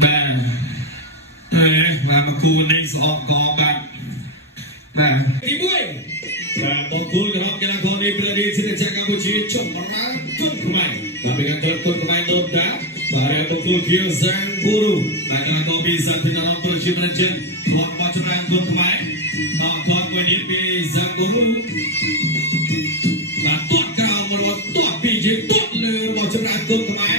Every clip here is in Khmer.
បាទបាទមកគូនេះស្អកកបាទបាទទី1បាទបង្គោលក្រុមកីឡាករនៃប្រទេសកម្ពុជាចំរានគុណខ្មែរបាទពីកន្ទុនគុណខ្មែរដូនតាបាទបង្គោលគៀវសាំងប៊ូរូបាទកីឡាករពីសាធារណរដ្ឋប្រជាមានិតជាតិគាត់មកចំរានគុណខ្មែរគាត់មួយនេះពីសាំងប៊ូរូបាទទាត់ក្រោមរបស់ទាត់ពីជាទាត់លើរបស់ចំរានគុណខ្មែរ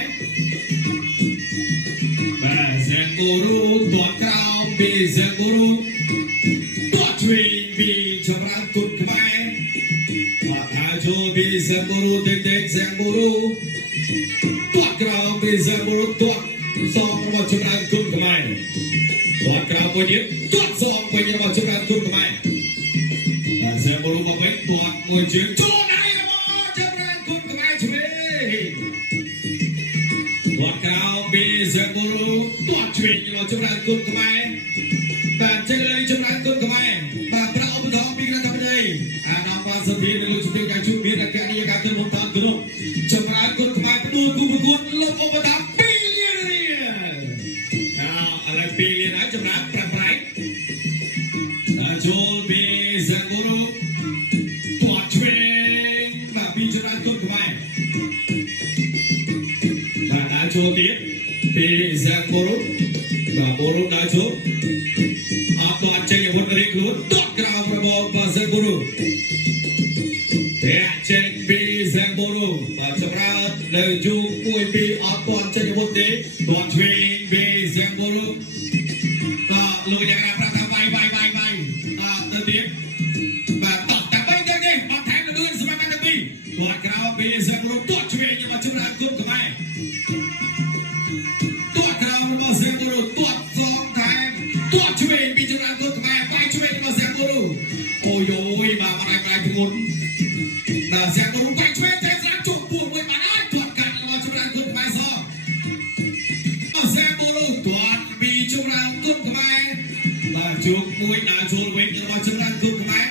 បាទសាំងប៊ូរូទាត់ក្រោមពីសាំងប៊ូរូទាត់ឆ្វេងពីចំរានគុណខ្មែរចូលពីសាំងប៊ូរូទេសាំងប៊ូរូទាត់ក្រោមពីសាំងប៊ូរូទាត់សងរបស់ចំរានគុណខ្មែរទាត់ក្រោមមួយទៀតទាត់សងវិញរបស់ចំរានគុណខ្មែរបាទសាំងប៊ូរូមកវិញទាត់មួយជើងចូលដៃរបស់ចំរានគុណខ្មែរឆ្វេងទាត់ក្រោមពីសាំងប៊ូរូទាត់ឆ្វេងរបស់ចំរានគុណខ្មែរបាទចេញលើចំរានគុណខ្មែរបាទប្រាក់ឧបត្ថម្ភពីគណៈកម្មការអាណាបាសភានៅលើជំនាញការជួបមានអគ្គនាយកការមុនតាមក្រុមចម្រើនគុណខ្មែរផ្ដួលគូប្រកួតលោកឧបត្ថម្ភ2លានរៀលឥឡូវ2លានហើយចម្រើនប្រាក់ប្រៃចូលពីសាំងប៊ូរូទាត់ឆ្វេងបាទពីចម្រើនគុណខ្មែរបាទដើរចូលទៀតពីសាំងប៊ូរូបាទប៊ូរូដើរចូលអត់ទាត់ចេញអាវុធរៀងខ្លួនទាត់ក្រោមរបស់សាំងប៊ូរូតែចេញពីសាំងប៊ូរូបាទចម្រើនលើយូមួយពីអត់ទាន់ចេញអាវុធទេទាត់ឆ្វេងពីសាំងប៊ូរូលោកយ៉ាងណាប្រាប់ថាបាយទៅទៀតបាទតោះតែបីទៅទេអត់ថែមលឿនសម្រាប់បាត់ទី2ទាត់ក្រោមពីសាំងប៊ូរូទាត់ឆ្វេងរបស់ចម្រើនគុណខ្មែរទាត់ក្រោមរបស់សាំងប៊ូរូទាត់សងថែមទាត់ឆ្វេងពីចម្រើនគុណខ្មែរបាយឆ្វេងរបស់សាំងប៊ូរូអូយបាទមកដល់ធ្ងន់បាទសាំងប៊ូរូបាយឆ្វេងតែស្រាំជុំពួរមួយបានហើយទាត់កាត់របស់ចម្រើនគុណខ្មែរសងសាំងប៊ូរូទាត់ពីចម្រើនគុណខ្មែរបាទជោគមួយដើរចូលវិញរបស់ចម្រើនគុណខ្មែរ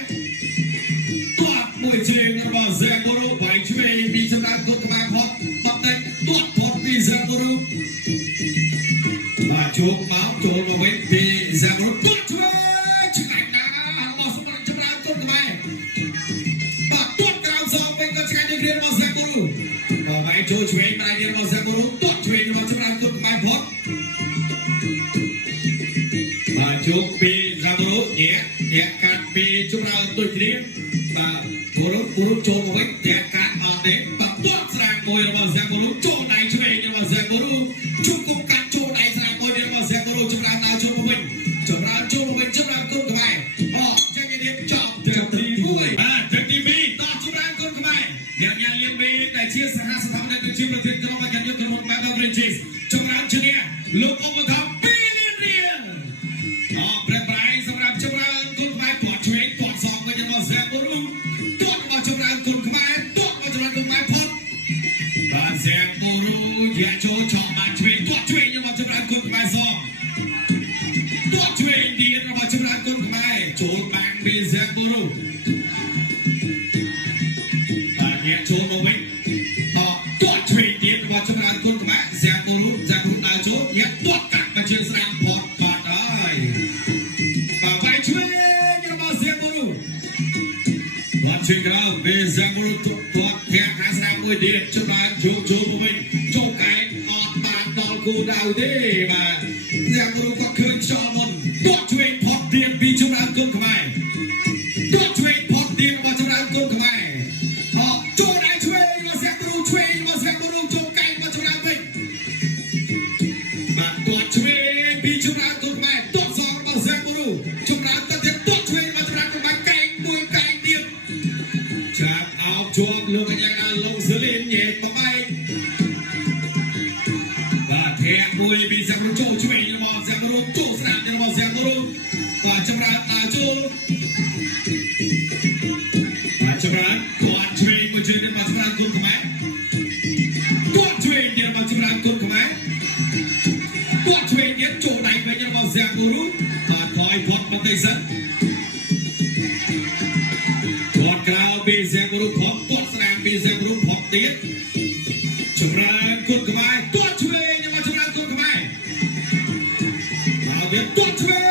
ទាត់មួយជើងរបស់សាំងប៊ូរូបាយឆ្វេងពីចម្រើនគុណខ្មែរផុតបត់តែទាត់ផុតពីសាំងប៊ូរូបាទជោគមកចូលមកវិញពីសាំងប៊ូរូទាត់ឆ្វេងឆ្ងាញ់ណាស់របស់ចម្រើនគុណខ្មែរបាទទាត់ក្រោមសងវិញក៏ឆ្ងាញ់ដូចគ្នារបស់សាំងប៊ូរូបាទបាយចូលឆ្វេងបាយរបស់សាំងប៊ូរូទាត់ឆ្វេងរបស់ចម្រើនគុណខ្មែរផុតបាទជោគពីសាំងប៊ូរូញាក់កាត់ពីចម្រើនដូចគ្នាបាទប៊ូរូចូលមកវិញញាក់កាត់អត់ទេបាទទាត់ស្រាំមួយរបស់សាំងប៊ូរូចូលដៃឆ្វេងរបស់សាំងប៊ូរូជុំគុំកាត់ចូលដៃស្រាំមួយរបស់សាំងប៊ូរូចម្រើនដើរចូលមកវិញចម្រើនចូលមកវិញចម្រើនគុណខ្មែរចេញទៅទៀតចប់ទី1បាទទី2តោះចម្រើនគុណខ្មែរយ៉ាងលៀងបេដែលជាសហស្ថាបនិកជាប្រធានក្រុមការយុទ្ធក្រុមបាល់រេនជីសចម្រើនឈ្នះលោកឧបត្ថម្ភ2លានរៀលប្រែប្រែសម្រាប់ចម្រើនគុណខ្មែរទាត់ឆ្វេងទាត់សងវិញរបស់សាំងប៊ូរូទាត់របស់ចម្រើនគុណខ្មែរទាត់របស់ចម្រើនគុណខ្មែរផុតបាទសាំងប៊ូរូជាចូលឆក់បានឆ្វេងទាត់ឆ្វេងរបស់ចម្រើនគុណខ្មែរសងទាត់ឆ្វេងទៀតរបស់ចម្រើនគុណខ្មែរចូលបាំងពីសាំងប៊ូរូបាទញាក់ចូលមកវិញទាត់ឆ្វេងទៀតរបស់ចម្រើនគុណខ្មែរសាំងប៊ូរូដើរចូលញាក់ទាត់កាត់មកជើងស្រាំផុតបាត់ហើយបាទបាយឆ្វេងរបស់សាំងប៊ូរូបាត់ជើងក្រោមពីសាំងប៊ូរូទាត់ធាក់ខាងស្រាំមួយទៀតចម្រើនចូលមកវិញចូលកែអត់បានដល់គូដៅទេបាទសាំងប៊ូរូក៏ឃើញខ្យល់មុនទាត់ឆ្វេងផុតទៀតពីចម្រើនគុណខ្មែរទាត់ឆ្វេងផុតទៀតរបស់ចម្រើនគុណខ្មែរចូលដៃឆ្វេងរបស់សាំងប៊ូរូឆ្វេងរបស់សាំងប៊ូរូចូលកែរបស់ចម្រើនវិញបាទទាត់ឆ្វេងពីចម្រើនគុណខ្មែរទាត់សងរបស់សាំងប៊ូរូចម្រើនទៅទៀតទាត់ឆ្វេងរបស់ចម្រើនគុណខ្មែរកែមួយកែទៀតចាប់អោបជាប់លោកកញ្ញាលោកស៊ូលីនញែកមកបែកបាទធាក់មួយពីសាំងប៊ូរូចូលឆ្វេងរបស់សាំងប៊ូរូចូលស្រាំរបស់សាំងប៊ូរូបាទចម្រើនដើរចូលបាទចម្រើនទាត់ឆ្វេងមួយជើងរបស់ចម្រើនគុណខ្មែរទាត់ឆ្វេងទៀតរបស់ចម្រើនគុណខ្មែរទាត់ឆ្វេងទៀតចូលដៃវិញរបស់សាំងប៊ូរូបាទថយផុតបន្តិចសិនទាត់ក្រៅពីសាំងប៊ូរូផុតទាត់ស្រាំពីសាំងប៊ូរូផុតទៀតចម្រើនគុណខ្មែរទាត់ឆ្វេងរបស់ចម្រើនគុណខ្មែរ ទៀតទាត់ឆ្វេ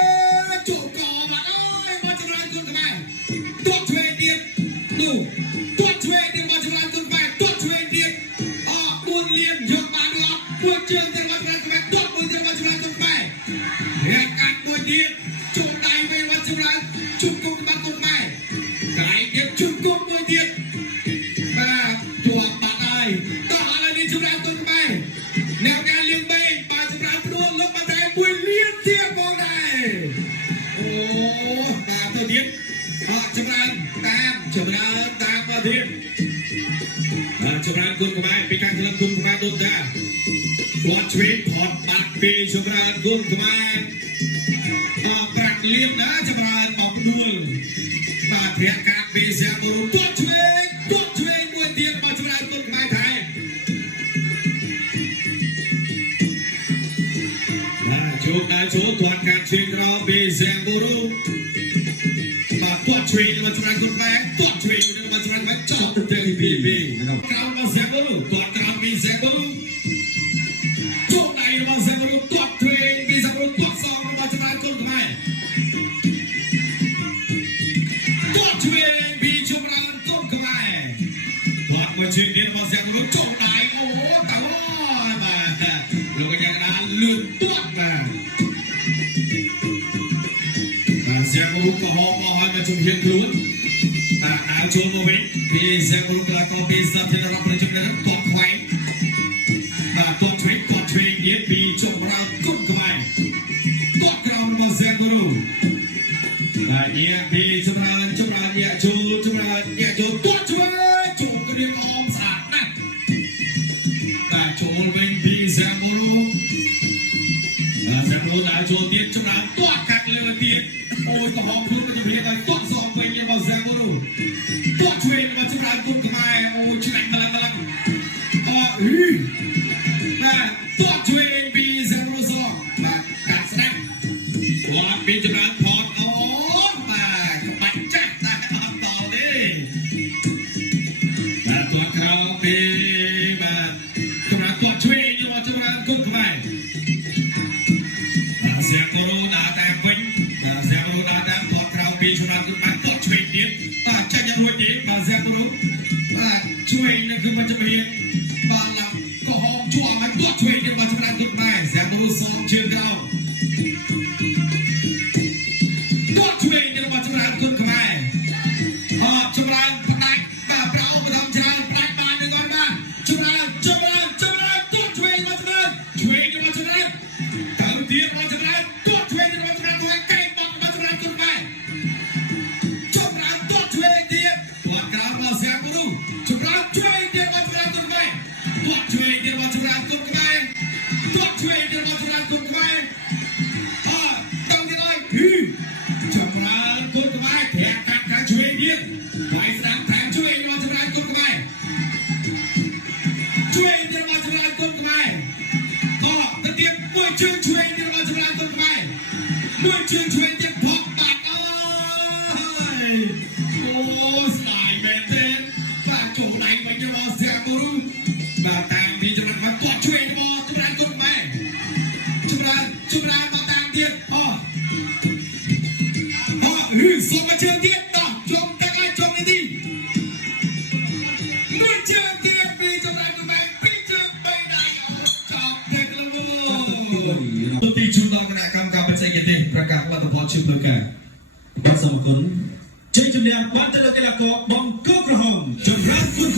ងចូលកបាត់ហើយមកចម្រើនគុណខ្មែរទាត់ឆ្វេងទៀតនោះទាត់ឆ្វេងទៀតមកចម្រើនគុណខ្មែរទាត់ឆ្វេងទៀត4លានយកបានឬអត់មួយជើងទៀតមកចម្រើនគុណខ្មែរទាត់មួយទៀតមកចម្រើនគុណខ្មែររាក់កាត់មួយទៀតចូលដៃវិញមកចម្រើនជុំគុំបាត់គុណខ្មែរកាយទៀតជុំគុំមួយទៀតបាទជាប់បាត់ហើយតោះឥឡូវនេះចម្រើនគុណខ្មែរแนวการเลี้ยงเบงปลาจะปลาพนวลลงมาได้บุยเลี้ยงเทียบมองได้โอ้ตามตัวเดียบจะปลาตามมาเทียบจะปลากุนกับไม้เป็นการจะรับกุนกับไม้โดนได้วอดเวทพอดตัดปีจะปลากุนกับไม้ปรักเลี้ยงนะจะปลาออกนวลมาเทียบการปีเสียบุรุษตัวเชยมวยเทียบมาจะปลากุนกับไม้ไทยโชว์ถอดการชิงเราเบเซบูรุมาตัวเชยมาจุฬาคนแรกตัวเชยมาจุฬาคนแรกจอบตัวเจอบีกราวมาเซบูรุตัวกราวมีเซบูรุโชว์ไหนมาเซบูรุตัวเชยมีเซบูรุตัวสองมาจุฬาคนแรกตัวเชยมีจุฬาคนแรกถอดมาชิงเดียมาเซบูรุโชว์ไหนโอ้แต่ว่ามาเราก็ยังนั้นลืมตัวมาเสียงบุกก็หอบมาให้มาจุ่มเพียงคลุ้นเอาชนมาวิ่งพี่เสียงบุกก็ก็เป็นสัตว์ที่เราประจุนั้นกอดไว้กอดไว้เย็บปีจมเราตุ้มกันไปกอดกราวมาเสียงบุกเย็บปีจมเราเย็บจูตัวช่วยจูก็เรียกอมสะอาดนะจูวิ่งพี่เสียงบุกเอาชนเย็บจมเราตัวกัดเลยเย็บโอ้ยก็หอมพุ่งกันไปเลยตัวสองไปยังมาแซงมาดูตัวช่วยมาจุฬาตุ้มกันไปโอ้ยช่วยกันตัวช่วยปีแซงมาดูสองกัดแซงว่าปีจุฬาพอดโอ้มาปัดจัดต่อเลยตัวเขาปีมาจุฬาตัวช่วยยังมาจุฬาตุ้มกันไปแซงมาดูหน้าแต่วิ่งแซงมาดูหน้าแต่พอดเราปีจุฬาตุ้มกันตัวช่วยเดียดจัดยังรวยเดียดมาแซงมาดูช่วยนั่นคือมันจะมีบาลังก็หอมชั่วมันตัวช่วยเดียดมาจุฬาตุ้มกันแซงมาดูสองเชือกเราตัวช่วยเดียดมาจุฬาตุ้มกันจุฬาปลายเราไปทำจุฬาปลายมาหนึ่งวันมาจุฬาตัวช่วยมาจุฬาช่วยเดียดมาจุฬาเขาเดียดมาจุฬาตัวช่วยเดียดมาจุฬาตัวไก่บังมาจุฬาตุ้มกันจุฬาตัวช่วยเดียดตัวกราบมาเสียบุรุษจุฬาช่วยเดียดมาจุฬาตุ้มกันตัวช่วยเดียดมาจุฬาตุ้มกันตัวช่วยเดียดมาจุฬาตุ้มกันต้องยังไงจุฬาตุ้มกันแทนการการช่วยเดียดไว้สามแทนช่วยมาจุฬาตุ้มกันช่วยเดียดมาจุฬาตุ้มกันก็ตะเกียบมวยเชิงช่วยเดียดมาจุฬาตุ้มกันมวยเชิงช่วยเดียดพอตัดโอ้สายเบนเต้การโจมไหลมันจะมาเสียบุรุษมาตามพี่จุฬามาตัวช่วยมาจุฬาตุ้มกันจุฬามาตามเดียดส่งมาเชิงเดียดต่อจมตะการจมในที่เมื่อเชิงเดียดพี่จุฬาตุ้มกันพี่เชิงไปไหนจอบเด็กละโว้ตีชุดนอนกระดาษกำกับเป็นใจเย็นประกาศว่าต้องพอชื่อเพื่อกันวัดสมคุณเชิงจุดเดียววัดจะเลิกกันแล้วก็บังก็กระหองจุดรักคุณ